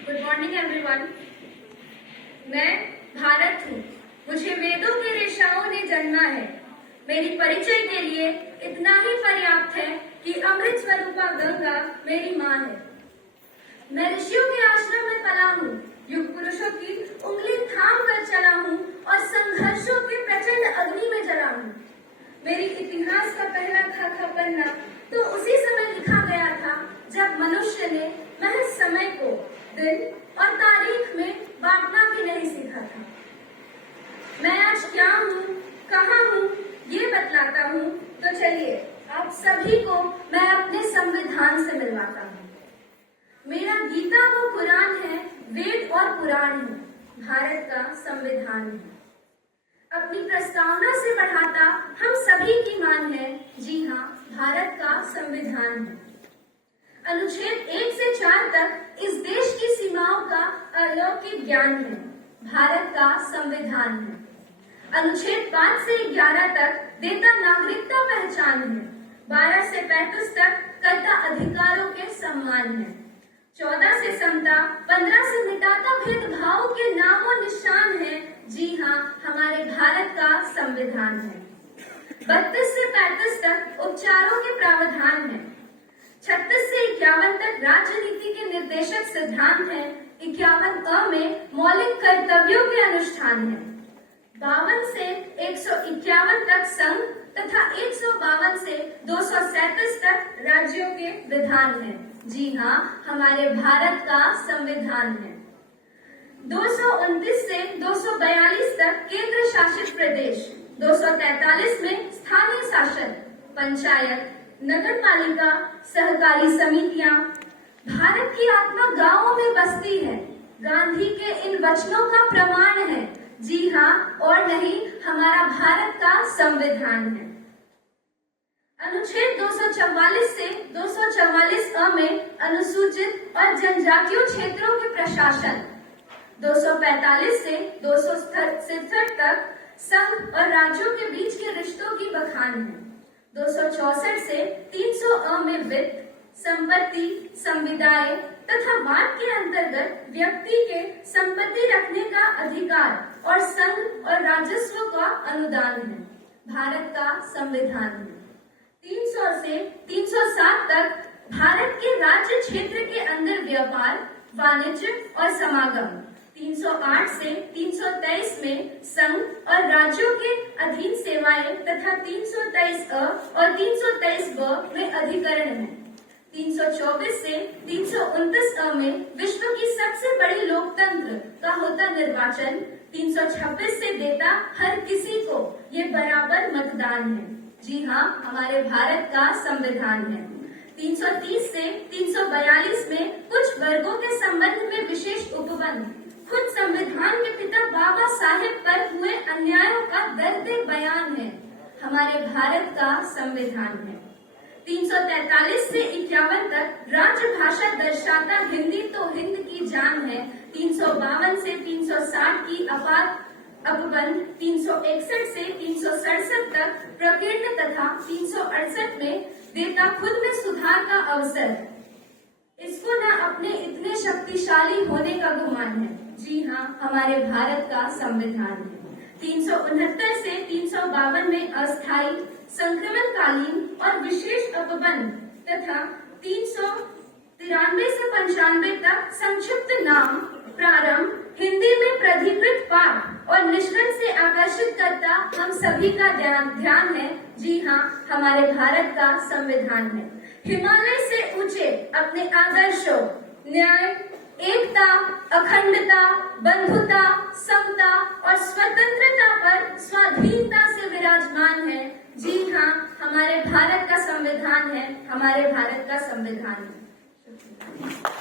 Good morning everyone. मैं भारत हूँ, मुझे वेदों के रेशाओं ने जन्मा है। मेरी परिचय के लिए इतना ही पर्याप्त है कि अमृत स्वरूपा गंगा मेरी माँ है। मैं ऋषियों के आश्रम में पला हूँ, युग पुरुषों की उंगली थाम कर चला हूँ और संघर्षों के प्रचंड अग्नि में जला हूँ। मेरी इतिहास का पहला खाका पन्ना तो उसी समय लिखा गया था जब मनुष्य ने महज समय को दिन और तारीख में बांटना भी नहीं सीखा था। मैं आज क्या हूँ, कहाँ हूँ, ये बतलाता हूँ। तो चलिए आप सभी को मैं अपने संविधान से मिलवाता हूँ। मेरा गीता वो कुरान है, वेद और पुराण है, भारत का संविधान है। अपनी प्रस्तावना से बढ़ाता हम सभी की मान है, जी हाँ, भारत का संविधान है। अनुच्छेद 1 से 4 तक इस देश की सीमाओं का अलौकिक ज्ञान है, भारत का संविधान है। अनुच्छेद 5 से 11 तक देता नागरिकता पहचान है, 12 से 35 तक करता अधिकारों के सम्मान है, 14 से समता, 15 से मिटाता भेदभाव के नामो निशान है, जी हाँ, हमारे भारत का संविधान है। 32 से 35 तक उपचारों के प्रावधान है, 36 से 51 तक राजनीति के निर्देशक सिद्धांत है, 51 अ में मौलिक कर्तव्यों के अनुष्ठान है, 52 से 151 तक संघ तथा 152 से 237 तक राज्यों के विधान है, जी हाँ, हमारे भारत का संविधान है। 229 से 242 तक केंद्र शासित प्रदेश, 243 में स्थानीय शासन, पंचायत, नगर पालिका, सहकारी समितियां। भारत की आत्मा गांवों में बसती है, गांधी के इन वचनों का प्रमाण है, जी हाँ, और नहीं, हमारा भारत का संविधान है। अनुच्छेद 244 से 244 अ में अनुसूचित और जनजातीय क्षेत्रों के प्रशासन, 245 से 267 तक संघ और राज्यों के बीच के रिश्तों की बखान है, 264 से 300 अ में वित्त, संपत्ति, संविदाएं तथा वाद के अंतर्गत व्यक्ति के संपत्ति रखने का अधिकार और संघ और राजस्व का अनुदान है, भारत का संविधान है। 300 से 307 तक भारत के राज्य क्षेत्र के अंदर व्यापार, वाणिज्य और समागम, 308 से 323 में संघ और राज्यों के अधीन सेवाएं तथा 323 अ और 323 ब में अधिकरण है, 324 से 329 अ में विश्व की सबसे बड़ी लोकतंत्र का होता निर्वाचन, 326 से देता हर किसी को ये बराबर मतदान है, जी हाँ, हमारे भारत का संविधान है। 330 से 342 में कुछ वर्गों के संबंध में विशेष उपबंध, खुद संविधान के पिता बाबा साहेब पर हुए अन्यायों का दर्द बयान है, हमारे भारत का संविधान है। 343 से 51 तक राजभाषा दर्शाता हिंदी तो हिंद की जान है, 352 से 360 की आपात अपबंध, 361 से 367 तक प्रकीर्ण तथा 368 में देता खुद में सुधार का अवसर। इसको न अपने इतने शक्तिशाली होने का गुमान है, जी हाँ, हमारे भारत का संविधान है। 369 से 352 में अस्थायी, संक्रमणकालीन और विशेष अपबंध तथा 393 से 95 तक संक्षिप्त नाम, प्रारंभ, हिंदी में प्राधिकृत पाठ और निष्कर्ष से आकर्षित करता हम सभी का ध्यान है, जी हाँ, हमारे भारत का संविधान है। हिमालय से ऊंचे अपने आदर्शों, न्याय, एकता, अखंडता, बंधुता, समता और स्वतंत्रता पर स्वाधीनता से विराजमान है, जी हाँ, हमारे भारत का संविधान है, हमारे भारत का संविधान है।